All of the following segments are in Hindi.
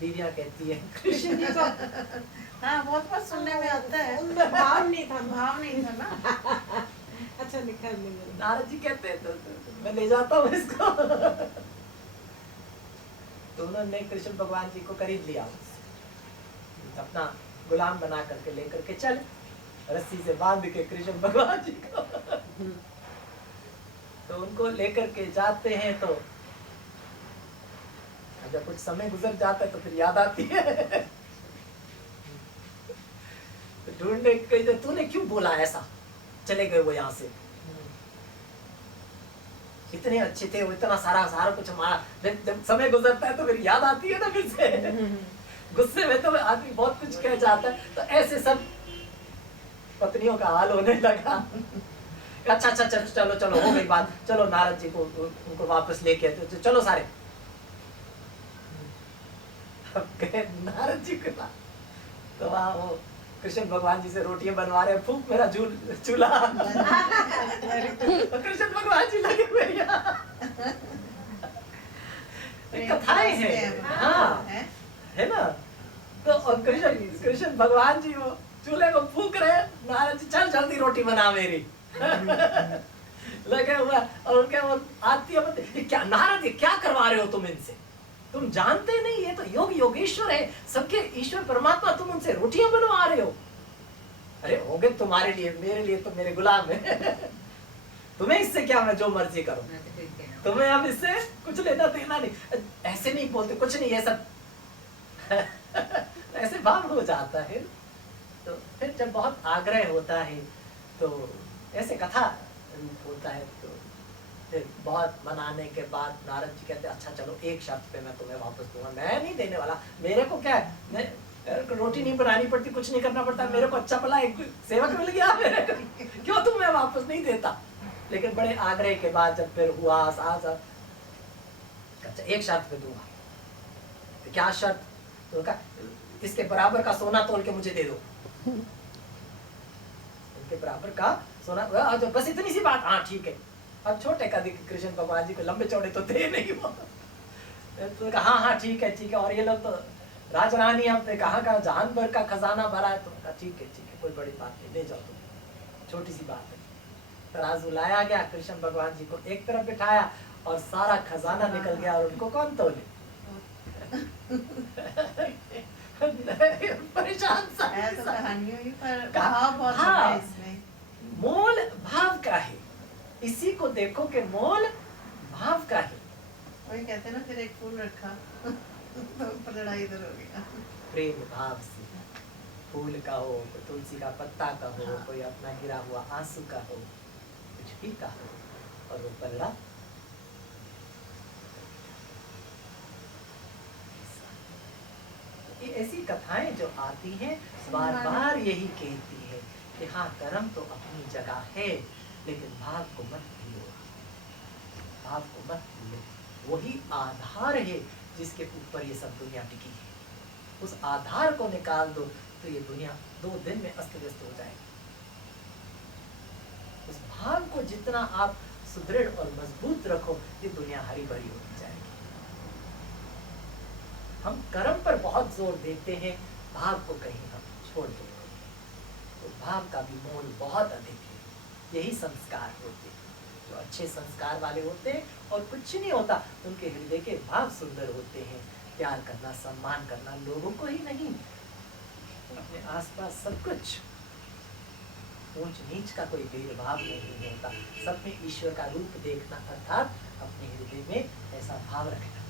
दीदियाँ कहती है कृष्ण जी को हाँ बहुत बार सुनने में आता है, उनमें भाव नहीं था। भाव नहीं था ना। अच्छा निखर नहीं। नारद जी कहते हैं तो मैं ले जाता हूँ इसको। तो उन्होंने कृष्ण भगवान जी को खरीद लिया, अपना गुलाम बना करके लेकर के चल, रस्सी से बांध के कृष्ण भगवान जी को। तो उनको लेकर के जाते हैं, तो जब कुछ समय गुजर जाता है तो फिर याद आती है। तो ढूंढने के लिए तूने क्यों बोला ऐसा, चले गए वो यहाँ से, इतने अच्छे थे वो, इतना सारा कुछ हमारा, जब समय गुजरता है तो फिर याद आती है ना फिर से। गुस्से में तो आदमी बहुत कुछ कह जाता है। तो ऐसे सब पत्नियों का हाल होने लगा। अच्छा चलो चलो हो गई बात, चलो नारद जी को उनको वापस लेके तो चलो सारे। अब गए नारद जी के पास, तो वहाँ वो कृष्ण भगवान जी से रोटियां बनवा रहे, फूक मेरा चूल्हा। कृष्ण भगवान जी लगे हुए यहाँ। कथाएं हैं, हाँ है ना। तो और कृष्ण भगवान जी वो चूल्हे को फूक रहे, नारद जी चल जल्दी रोटी बना मेरी। लगे हुआ, और उनके वो आती है, क्या नारद जी क्या करवा रहे हो तुम इनसे, तुम जानते नहीं ये तो योग योगेश्वर है, सबके ईश्वर परमात्मा, तुम उनसे रोटियां बनवा रहे हो। अरे होंगे तुम्हारे लिए, मेरे लिए तो मेरे गुलाम है। तुम्हें इससे क्या, मैं जो मर्जी करूं, तुम्हें अब इससे कुछ लेना देना नहीं। ऐसे नहीं बोलते, कुछ नहीं है सब। ऐसे भाव हो जाता है। तो फिर जब बहुत आग्रह होता है तो ऐसे कथा होता है। तो फिर बहुत मनाने के बाद नारद जी कहते अच्छा चलो एक शर्त पे मैं तुम्हें वापस दूंगा। मैं नहीं देने वाला, मेरे को क्या है, मैं रोटी नहीं बनानी पड़ती, कुछ नहीं करना पड़ता, मेरे को अच्छा भला एक सेवक मिल गया मेरे को, क्यों तुम मैं वापस नहीं देता। लेकिन बड़े आग्रह के बाद जब फिर हुआ सास, अच्छा एक शर्त पे दूंगा। तो क्या शर्त, तो कहा इसके बराबर का सोना तोल के मुझे दे दो। इनके बराबर का सोना, बस इतनी सी बात, हाँ ठीक है। अब छोटे का कृष्ण भगवान जी को लंबे चौड़े तो थे नहीं वो। तो कहा हाँ ठीक है। और ये लोग तो राजरानी, हमने कहा का जहान भर का खजाना भरा है। तो कहा ठीक है कोई बड़ी बात नहीं, ले जाओ तुम, छोटी सी बात है। तराजू लाया गया, कृष्ण भगवान जी को एक तरफ बिठाया और सारा खजाना निकल गया, और उनको कौन तोले। परेशान सा हाँ, मोल भाव का है, इसी को देखो कि मोल भाव का है। वही कहते हैं ना, फिर एक फूल रखा तो लड़ाई इधर हो गया। प्रेम भाव से, फूल का हो, कोई तुलसी का पत्ता का हो, हाँ। कोई अपना गिरा हुआ आंसू का हो, कुछ भी का हो, और वो पलड़ा ये ऐसी कथाएं जो आती हैं बार बार यही कहती है कि हाँ कर्म तो अपनी जगह है, लेकिन भाव को मत भूलो, भाव को मत भूलो। वही आधार है जिसके ऊपर ये सब दुनिया टिकी है। उस आधार को निकाल दो तो ये दुनिया 2 दिन में अस्त व्यस्त हो जाएगी। उस भाव को जितना आप सुदृढ़ और मजबूत रखो, ये दुनिया हरी भरी होती जाएगी। हम कर्म पर बहुत जोर देते हैं, भाव को कहीं हम छोड़ देते हैं। तो भाव का भी मोल बहुत अधिक है। यही संस्कार होते हैं जो अच्छे संस्कार वाले होते हैं, और कुछ नहीं होता, उनके हृदय के भाव सुंदर होते हैं। प्यार करना, सम्मान करना, लोगों को ही नहीं, अपने आसपास सब कुछ। ऊंच नीच का कोई भेदभाव नहीं होता, सब में ईश्वर का रूप देखना, अर्थात अपने हृदय में ऐसा भाव रखना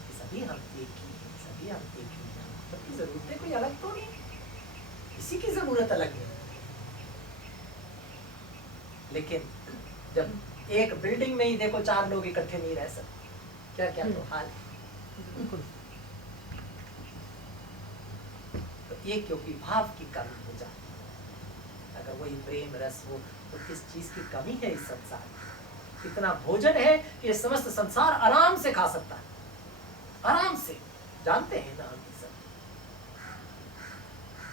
कि सभी हम एक ही हैं, सभी हम एक ही हैं, सबकी जरूरतें कोई अलग तो नहीं, किसी की जरूरत अलग नहीं। लेकिन जब एक बिल्डिंग में ही देखो 4 लोग इकट्ठे नहीं रह सकते, क्या क्या तो हाल है। तो ये क्योंकि भाव की कमी हो जाती है। अगर वही प्रेम रस हो तो किस चीज की कमी है इस संसार में। इतना भोजन है कि ये समस्त संसार आराम से खा सकता है, आराम से, जानते हैं ना हम सब।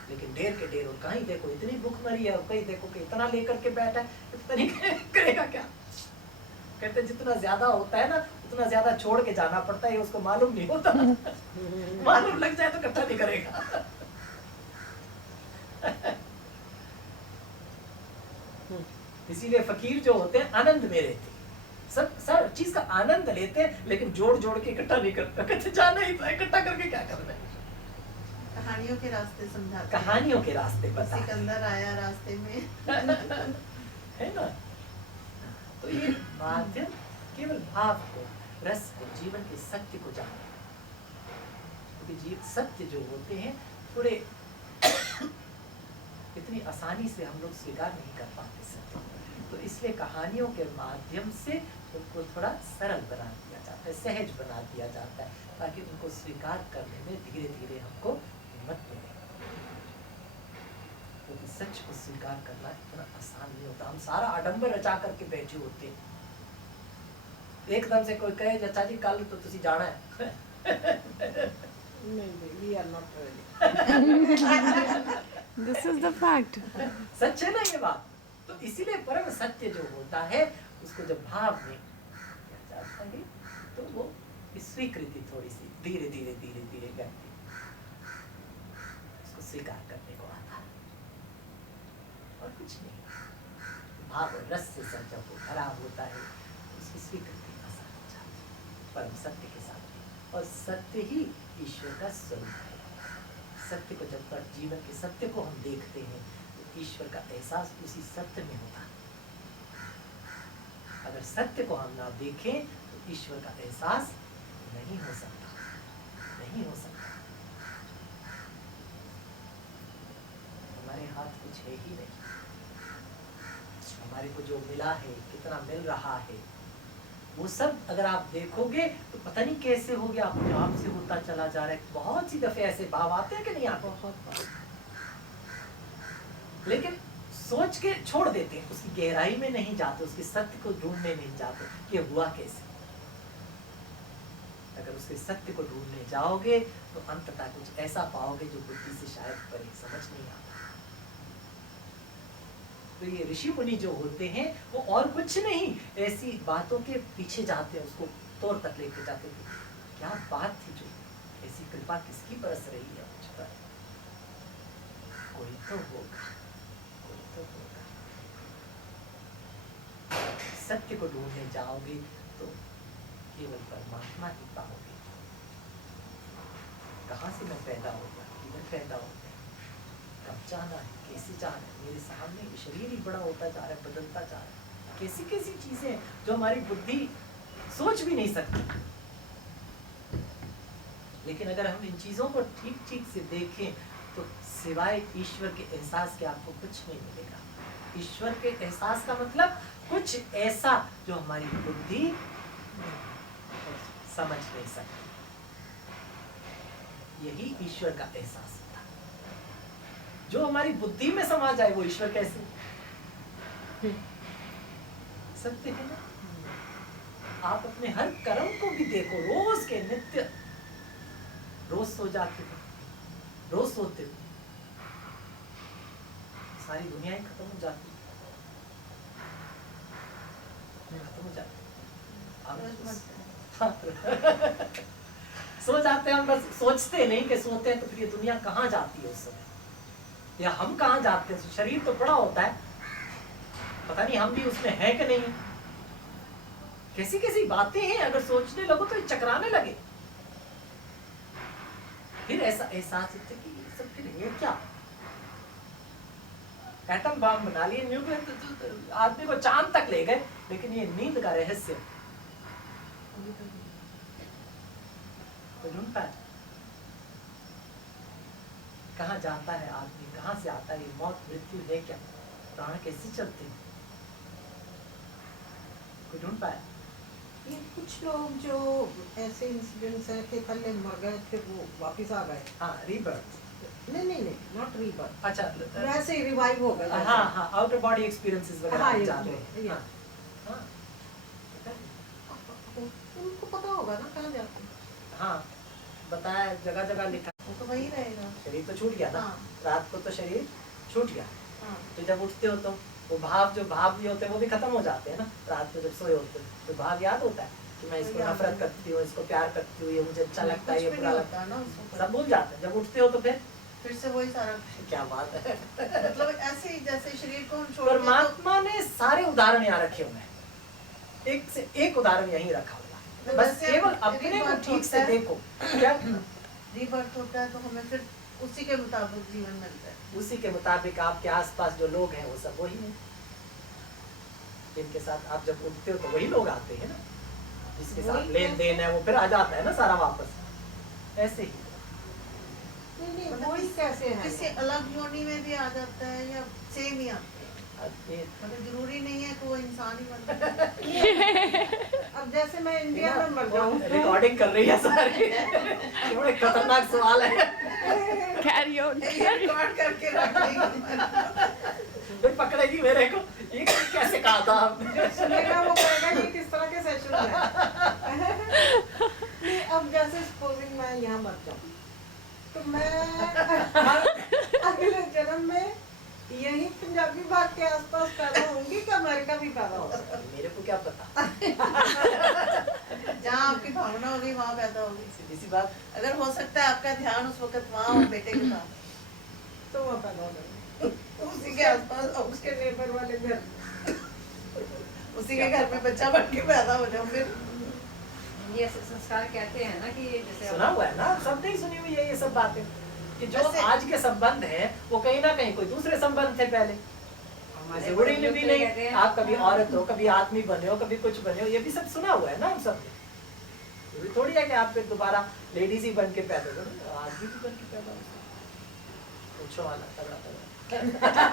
लेकिन ढेर के ढेर, कहीं देखो इतनी भूख मरी है, और कहीं देखो कि इतना लेकर के बैठा है, इतना नहीं करेगा क्या। कहते जितना ज्यादा होता है ना उतना ज्यादा छोड़ के जाना पड़ता है, ये उसको मालूम नहीं होता। मालूम लग जाए तो इकट्ठा नहीं करेगा। इसीलिए फकीर जो होते हैं आनंद में रहते हैं, सब चीज का आनंद लेते हैं, लेकिन जोड़ जोड़ के इकट्ठा नहीं करते। कहते जाना ही तो है, इकट्ठा करके क्या करना है। कहानियों के रास्ते समझाते हैं। कहानियों के रास्ते बता सिकंदर आया रास्ते में। है ना। तो ये माध्यम केवल भाव को, रस को, जीवन के सत्य को जानना, क्योंकि जीव सत्य जो होते हैं थोड़े इतनी आसानी से हम लोग स्वीकार नहीं कर पाते सत्य, तो इसलिए कहानियों के माध्यम से उनको थोड़ा सरल बना दिया जाता है, सहज बना दिया जाता है, ताकि उनको स्वीकार करने में धीरे धीरे हमको हिम्मत मिले। क्योंकि सच को स्वीकार करना इतना आसान नहीं होता। हम सारा आडंबर रचा करके बैठे होते हैं, एकदम से कोई कहे चाचा जी कल तो तुसी जाना है। नहीं, we are not ready. This is the fact. सच है ना ये बात। तो इसीलिए परम सत्य जो होता है उसको जब भाव में किया जाता है तो वो स्वीकृति थोड़ी सी धीरे धीरे धीरे धीरे व्यक्ति उसको स्वीकार करने को आता है, और कुछ नहीं। भाव और रस से सब जब वो भरा होता है उसकी स्वीकृति आसान हो जाती है परम सत्य के साथ। और सत्य ही ईश्वर का स्वरूप है। सत्य को जब तक जीवन के सत्य को हम देखते हैं तो ईश्वर का एहसास उसी सत्य में होता है। अगर सत्य को हम ना देखें तो ईश्वर का एहसास नहीं हो सकता, नहीं हो सकता। हमारे हाथ कुछ है ही नहीं। हमारे को जो मिला है, कितना मिल रहा है, वो सब अगर आप देखोगे तो पता नहीं कैसे हो गया, अपने आप से होता चला जा रहा है। बहुत सी दफे ऐसे भाव आते हैं कि नहीं आते? बहुत लेकिन सोच के छोड़ देते हैं, उसकी गहराई में नहीं जाते, उसके सत्य को ढूंढने नहीं जाते कि हुआ कैसे। अगर उसके सत्य को ढूंढने जाओगे तो अंततः कुछ ऐसा पाओगे जो बुद्धि से शायद परे समझ नहीं आता। तो ये ऋषि मुनि जो होते हैं वो और कुछ नहीं, ऐसी बातों के पीछे जाते हैं, उसको तौर तक लेके जाते हैं। क्या बात थी जो ऐसी कृपा किसकी बरस रही है मुझ पर? कोई तो होगा, कोई तो होगा। सत्य को ढूंढने जाओगे तो केवल परमात्मा ही पाओगे। कहाँ से मैं पैदा हो गया, किधर पैदा हो गया, कब जाना है, कैसे जाना है। मेरे सामने शरीर ही बड़ा होता जा रहा है, बदलता जा रहा है। कैसी कैसी चीजें जो हमारी बुद्धि सोच भी नहीं सकती। लेकिन अगर हम इन चीजों को ठीक ठीक से देखें तो सिवाय ईश्वर के एहसास के आपको कुछ नहीं मिलेगा। ईश्वर के एहसास का मतलब कुछ ऐसा जो हमारी बुद्धि समझ नहीं सकती। यही ईश्वर का एहसास होता है। जो हमारी बुद्धि में समा जाए वो ईश्वर कैसे? सत्य है ना। आप अपने हर कर्म को भी देखो, रोज के नित्य, रोज सो जाते हो, रोज सोते हो, सारी दुनिया ही खत्म हो जाती है, खत्म हो जाती है। सो जाते हैं हम, बस सोचते नहीं कि सोते हैं तो फिर ये दुनिया कहाँ जाती है उस समय, या हम कहाँ जाते हैं। शरीर तो बड़ा होता है, पता नहीं हम भी उसमें है कि नहीं। कैसी कैसी बातें हैं, अगर सोचने लगो तो चकराने लगे। फिर ऐसा एहसास होता है कि ये सब फिर है क्या। एटम बम बना लिए, न्यूक्लियर, आदमी को चांद तक ले गए, लेकिन ये नींद का रहस्य तो ढूंढ पाए। कहाँ जाता है आदमी, कहाँ से आता है, ये मौत मृत्यु है क्या, प्राण कैसे चलते हैं, कोई ढूंढ पाया? ये कुछ लोग जो ऐसे इंसिडेंट्स हैं कि पहले मर गए फिर वो वापस आ गए। हाँ, रीबर्थ। नहीं, नॉट रीबर्थ। अच्छा, वैसे ही रिवाइव हो गए। हाँ, आउटर बॉडी एक्सपीरियंसेस वगैरह हाँ, जाते हैं। ये। हाँ, उनको पता होगा ना कहाँ जाते हैं। हाँ, बताया, जगह जगह लिखा। वो तो वही रहेगा। शरीर तो छूट गया ना, हाँ। रात को तो शरीर छूट गया, हाँ। तो जब उठते हो तो वो भाव, जो भाव भी होते हैं वो भी खत्म हो जाते हैं ना। रात को जब सोए होते हो तो भाव याद होता है, कि मैं इसको वही याद नफरत नहीं। करती हूँ, इसको प्यार करती हूँ, ये मुझे अच्छा लगता है, कुछ ये भी बुरा नहीं लगता होता ना उसको है, सब भूल जाते हैं। जब उठते हो तो फिर से वही सारा क्या बात है। मतलब ऐसे ही जैसे शरीर को हम छोड़ के तो परमात्मा ने सारे उदाहरण यहाँ रखे हुए हैं, एक से एक उदाहरण यहीं रखा हुआ है, बस वैसे केवल अब अपने को rebirth ठीक से होता है। देखो। क्या रीबर्थ होता है तो हमें फिर उसी के मुताबिक जीवन मिलता है। उसी के मुताबिक आपके आसपास जो लोग हैं वो सब वही हैं, जिनके साथ आप जब उठते हो तो वही लोग आते हैं ना, जिसके साथ वही लेन देन है वो फिर आ जाता है ना सारा वापस। ऐसे ही नहीं मतलब वही कैसे है किसी अलग योनि में भी आ जाता है या सेम ही आते हैं, अब ये मतलब जरूरी नहीं है कि वो इंसान ही बनता है। अब जैसे मैं इंडिया में मर जाऊं रिकॉर्डिंग कर रही है सारी। ये बड़े खतरनाक सवाल है, कैरी ऑन। ये रिकॉर्ड करके रख देंगे। फिर पकड़ेगी मेरे को, ये कैसे कहा था आपने। सुनेगा वो कहेगा कि किस तरह के सेशन है। नहीं अब जैसे सपोजिंग मैं यहाँ मर जाऊँ तो मैं अगले जन्म में यही पंजाबी भाग के आसपास पैदा होंगी कि अमेरिका भी पैदा हो सकता है? मेरे को क्या पता। जहाँ आपकी भावना होगी वहाँ पैदा होगी। सीधी सी बात। अगर हो सकता है आपका ध्यान उस वक्त वहाँ हो बेटे के साथ, तो वहाँ पैदा हो जाएंगे उसी के आसपास और उसके नेबर वाले घर। उसी के घर में बच्चा बन के पैदा हो जाओ फिर। ये संस्कार कहते हैं ना कि जैसे सुना हुआ है ना, सब नहीं सुनी हुई है ये सब बातें, कि जो वैसे- आज के संबंध हैं वो कहीं ना कहीं कोई दूसरे संबंध थे पहले। हमारे जरूरी बड़े लोग भी तो नहीं कहते हैं, आप कभी औरत हो, कभी आदमी बने हो, कभी कुछ बने हो, ये भी सब सुना हुआ है ना हम सब ने। जरूरी थोड़ी है कि आप फिर दोबारा लेडीज ही बन के पैदा करो, आदमी भी बन के पैदा हो सकते। पूछो वाला तगड़ा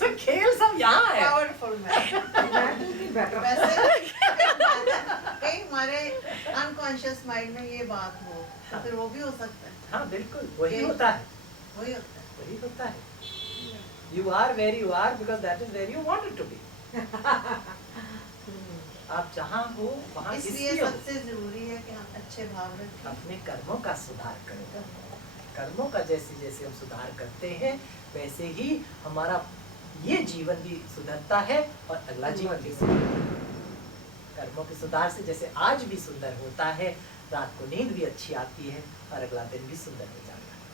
सब खेल सब यहाँ है। Powerful man. बेटर वैसे कहीं हमारे अनकॉन्शियस माइंड में ये बात हो तो फिर वो भी हो सकता है। हाँ बिल्कुल वही ये- होता है, वही होता है। वही होता है। You are where you are because that is where you wanted to be. आप जहाँ हो वहाँ इसलिए इसलिए हो। सबसे जरूरी है कि हम अच्छे भाव रखें। अपने कर्मों का सुधार करो। कर्मों का जैसे जैसे हम सुधार करते हैं वैसे ही हमारा ये जीवन भी सुधरता है और अगला जीवन भी सुधरता है। कर्मों के सुधार से जैसे आज भी सुंदर होता है, रात को नींद भी अच्छी आती है और अगला दिन भी सुंदर हो जाता है।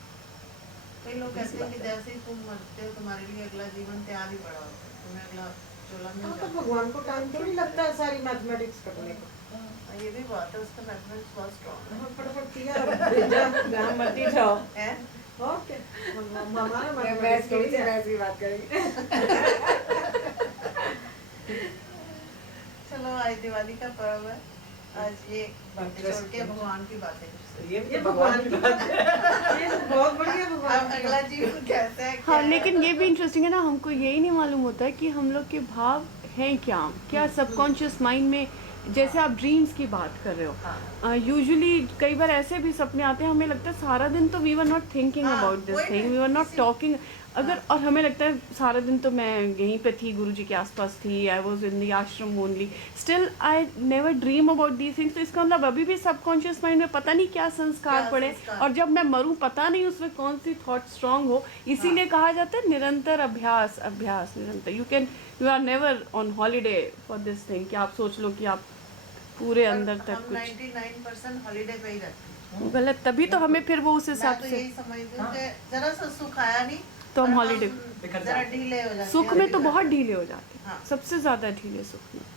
कई लोग कहते हैं कि जैसे ही तुम मरते हो तुम्हारे लिए अगला जीवन तैयार ही पड़ा होता है, तुम्हें अगला चोला मिल हाँ तो जाता भगवान को टाइम थोड़ी लगता है सारी मैथमेटिक्स करने को। है। ये भी बात है, उसका मैथमेटिक्स बहुत स्ट्रॉन्ग हाँ, फटाफट किया भेजा जहाँ मर्जी जाओ। है। ओके हमारा मैं मैथमेटिक्स थोड़ी है। वैसे ही बात करेंगे। चलो आज दिवाली का पर्व है, आज ये बातें छोड़ के भगवान की बातें करते ये ये भी भगवान की बात है। ये तो बहुत बढ़िया हैं। भगवान अब की अगला बात। जीवन कैसा है क्या हाँ है? लेकिन ये भी इंटरेस्टिंग है ना, हमको यही नहीं मालूम होता है कि हम लोग के भाव हैं क्या, क्या सबकॉन्शियस माइंड में। जैसे आप ड्रीम्स की बात कर रहे हो, हाँ। यूजुअली कई बार ऐसे भी सपने आते हैं, हमें लगता है सारा दिन तो वी वर नॉट थिंकिंग हाँ, अबाउट दिस वही थिंग, ना, वी वर नॉट किसी- टॉकिंग अगर, और हमें लगता है सारा दिन तो मैं यहीं पे थी, गुरुजी के आसपास थी, आई वाज इन द आश्रम only, still I never dream about these things. तो इसका मतलब अभी भी सबकॉन्शियस माइंड में पता नहीं क्या संस्कार क्या पड़े, संस्कार। और जब मैं मरूं पता नहीं उसमें कौन सी थॉट स्ट्रांग हो। इसीलिए कहा जाता है निरंतर अभ्यास, अभ्यास निरंतर। You are never on holiday for this thing कि आप सोच लो कि आप पूरे अंदर तक हम कुछ 99% हॉलीडे पे ही रहते हैं। गलत, तभी तो हमें फिर वो उस मैं हिसाब तो से यही समझती हूँ हाँ। कि जरा सा सुख आया नहीं तो हम और holiday बिखर जरा जाते हैं। ढीले हो जाते हैं। सुख में तो बिखर बहुत जाते ढीले हो जाते हैं, हाँ। सबसे ज्यादा ढीले सुख में। हैं।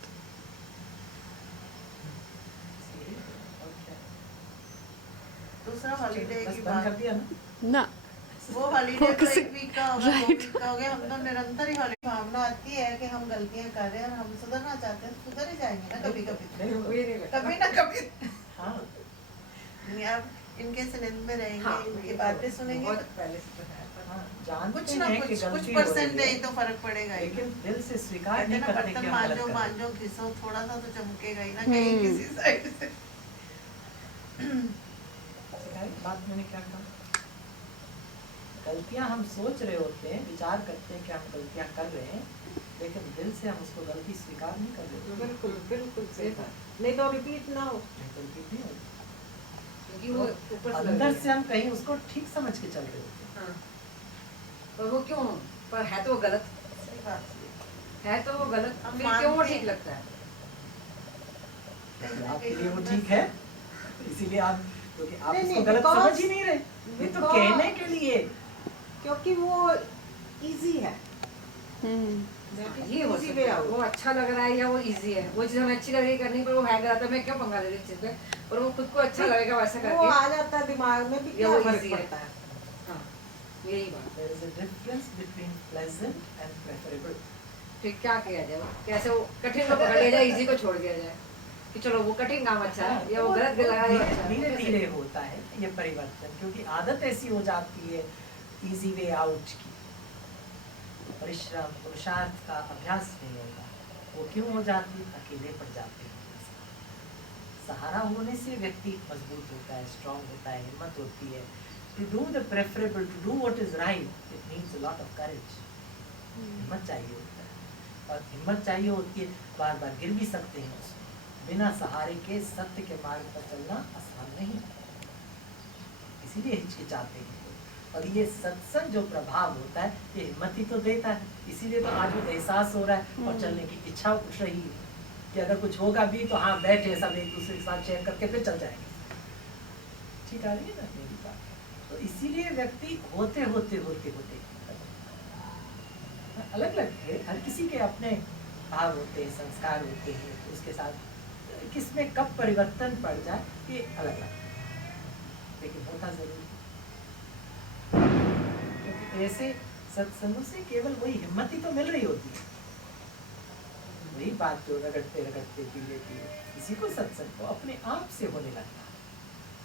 दूसरा हॉलीडे बस की बंद कर बात, दिया ना। ना वो हॉलीडे तो Focusing. एक वीक का होगा, 2 वीक का हो गया। हम तो निरंतर ही हॉलीडे, भावना आती है कि हम गलतियां कर रहे हैं और हम सुधरना चाहते हैं, तो सुधर ही जाएंगे ना कभी कभी, नहीं होगा। कभी ना कभी। हाँ। नहीं, आप इनके सनिंद में रहेंगे, हाँ, इनकी ये बातें तो सुनेंगे, बहुत पहले से तो है, पर हाँ, जानते कुछ ना हैं कि कुछ गलती हो परसेंट रही है, ही तो फर्क पड़ेगा ही। लेकिन दिल से स्वीकार कहते नहीं हैं ना, करते कि बर्तन हम गलत मांजो कर रहे हैं। मांजो घिसो, थोड़ा सा तो चमकेगा ही ना कहीं किसी साइड से। बात मैंने क्या कहा, गलतियां हम सोच रहे होते हैं, विचार करते हैं कि हम गलतियां कर रहे हैं, लेकिन दिल से हम उसको गलती स्वीकार नहीं कर रहे। बिल्कुल बिल्कुल सही बात, नहीं तो रिपीट ना हो। नहीं, गलती नहीं होगी। क्योंकि वो ऊपर से लग अंदर रही है। से हम कहीं उसको ठीक समझ के चल रहे होते हैं। हाँ। पर वो क्यों, पर है तो वो गलत। सही बात है। है तो वो गलत, हम फिर क्यों वो मानते ठीक हैं। लगता है? आपके लिए वो ठीक है, इसीलिए आप, क्योंकि आप नहीं, उसको नहीं, गलत because- समझ ही नहीं रहे, ये तो because- कहने के लिए। क्योंकि वो इजी है, ये हो easy सकता way है, out। वो अच्छा लग रहा है या वो इजी है, वो चीज़ हमें अच्छी लग रही है करनी, पर वो है गलत है, मैं क्यों पंगा ले रही इस चीज़ पे, और वो खुद को अच्छा लगेगा वैसा वो करके। आ जाता है दिमाग में भी, या क्या वो फर्क easy है। पड़ता है। हाँ, यही बात। There is a difference between pleasant and preferable. फिर क्या किया जाए, कैसे वो कठिन को पकड़ लिया जाए, इजी को छोड़ दिया जाए कि चलो वो कठिन काम अच्छा है या वो गलत लगा है अच्छा है। धीरे धीरे होता है ये परिवर्तन, क्योंकि आदत ऐसी हो जाती है इजी वे आउट की। परिश्रम पुरुषार्थ का अभ्यास नहीं होगा, वो क्यों हो जाती है, अकेले पड़ जाते हैं। सहारा होने से व्यक्ति मजबूत होता है, स्ट्रांग होता है, हिम्मत होती है। To do the preferable, to do what is right, it means a lot of courage. हिम्मत चाहिए होता है, और हिम्मत चाहिए होती है, बार बार गिर भी सकते हैं उसमें। बिना सहारे के सत्य के मार्ग पर चलना आसान नहीं, इसीलिए हिचकिचाते हैं। और ये सत्संग जो प्रभाव होता है, ये हिम्मत ही तो देता है, इसीलिए तो आज वो एहसास हो रहा है और चलने की इच्छा उठ रही है कि अगर कुछ होगा भी तो हाँ बैठे सब एक दूसरे के साथ शेयर करके फिर चल जाएंगे। ठीक आ रही है ना मेरी बात? तो इसीलिए व्यक्ति होते होते होते होते अलग अलग है, हर किसी के अपने भाव होते हैं, संस्कार होते हैं, तो उसके साथ किसमें कब परिवर्तन पड़ जाए ये अलग अलग, लेकिन होता जरूर। क्योंकि ऐसे सत्संगों से केवल वही हिम्मत ही तो मिल रही होती है, वही बात जो रगड़ते रगड़ते धीरे धीरे किसी को सत्संग को अपने आप से होने लगता है,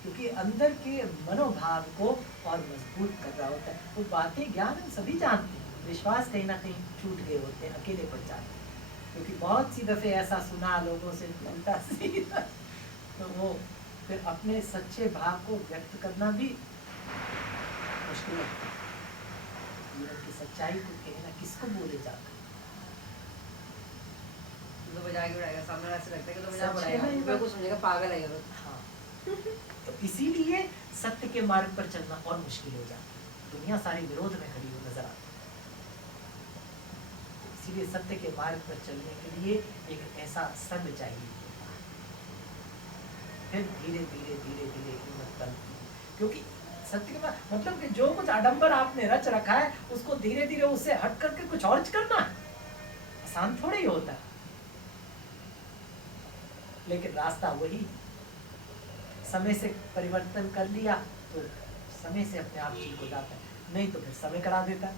क्योंकि अंदर के मनोभाव को और मजबूत कर रहा होता है। वो बातें ज्ञान हम सभी जानते हैं, विश्वास कहीं ना कहीं छूट गए होते हैं, अकेले पड़ जाते हैं, क्योंकि बहुत सी दफे ऐसा सुना लोगों से उल्टा सीधा, तो वो फिर अपने सच्चे भाव को व्यक्त करना भी मुश्किल लगता है। जीवन की सच्चाई को कहना किसको बोले जाता है? तो बजाय के उड़ाएगा, सामने वाला ऐसे लगता है कि तो सच मजाक है उड़ाएगा, ना ये मेरे को बात? समझेगा पागल है ये लोग। हाँ, तो इसीलिए सत्य के मार्ग पर चलना और मुश्किल हो जाता है, दुनिया सारी विरोध में खड़ी हो नजर आती है। इसीलिए सत्य के मार्ग पर चलने के लिए एक ऐसा संग चाहिए, फिर धीरे धीरे धीरे धीरे हिम्मत बनती है, क्योंकि सत्य के मार्ग मतलब कि जो कुछ आडंबर आपने रच रखा है उसको धीरे धीरे उससे हट करके कुछ और करना है, आसान थोड़ा ही होता है, लेकिन रास्ता वही। समय से परिवर्तन कर लिया तो समय से अपने आप ठीक हो जाता है, नहीं तो फिर समय करा देता है।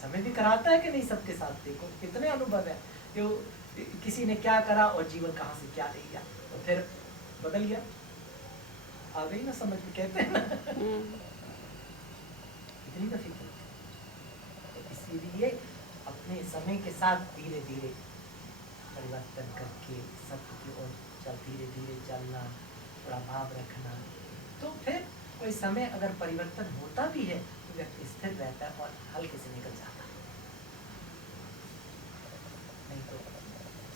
समय भी कराता है कि नहीं सबके साथ, देखो कितने अनुभव है कि किसी ने क्या करा और जीवन कहाँ से क्या ले गया तो फिर बदल गया। आ गई ना समझ में, कहते हैं ना कितनी दफे की। तो इसीलिए अपने समय के साथ धीरे धीरे परिवर्तन करके सत्य की ओर धीरे धीरे चलना, थोड़ा भाव रखना, तो फिर कोई समय अगर परिवर्तन होता भी है तो व्यक्ति स्थिर रहता है और हल्के से निकल जाता है। नहीं तो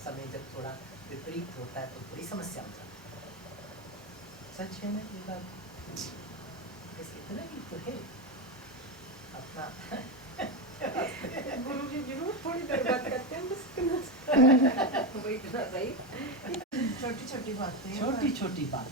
समय जब थोड़ा विपरीत होता है तो बड़ी समस्या हो जाती है। सच है ना ये बात? बस इतना ही तो है अपना। गुरु जी जरूर थोड़ी देर बात करते हैं, बस इतना वही इतना सही। छोटी छोटी बातें छोटी छोटी बात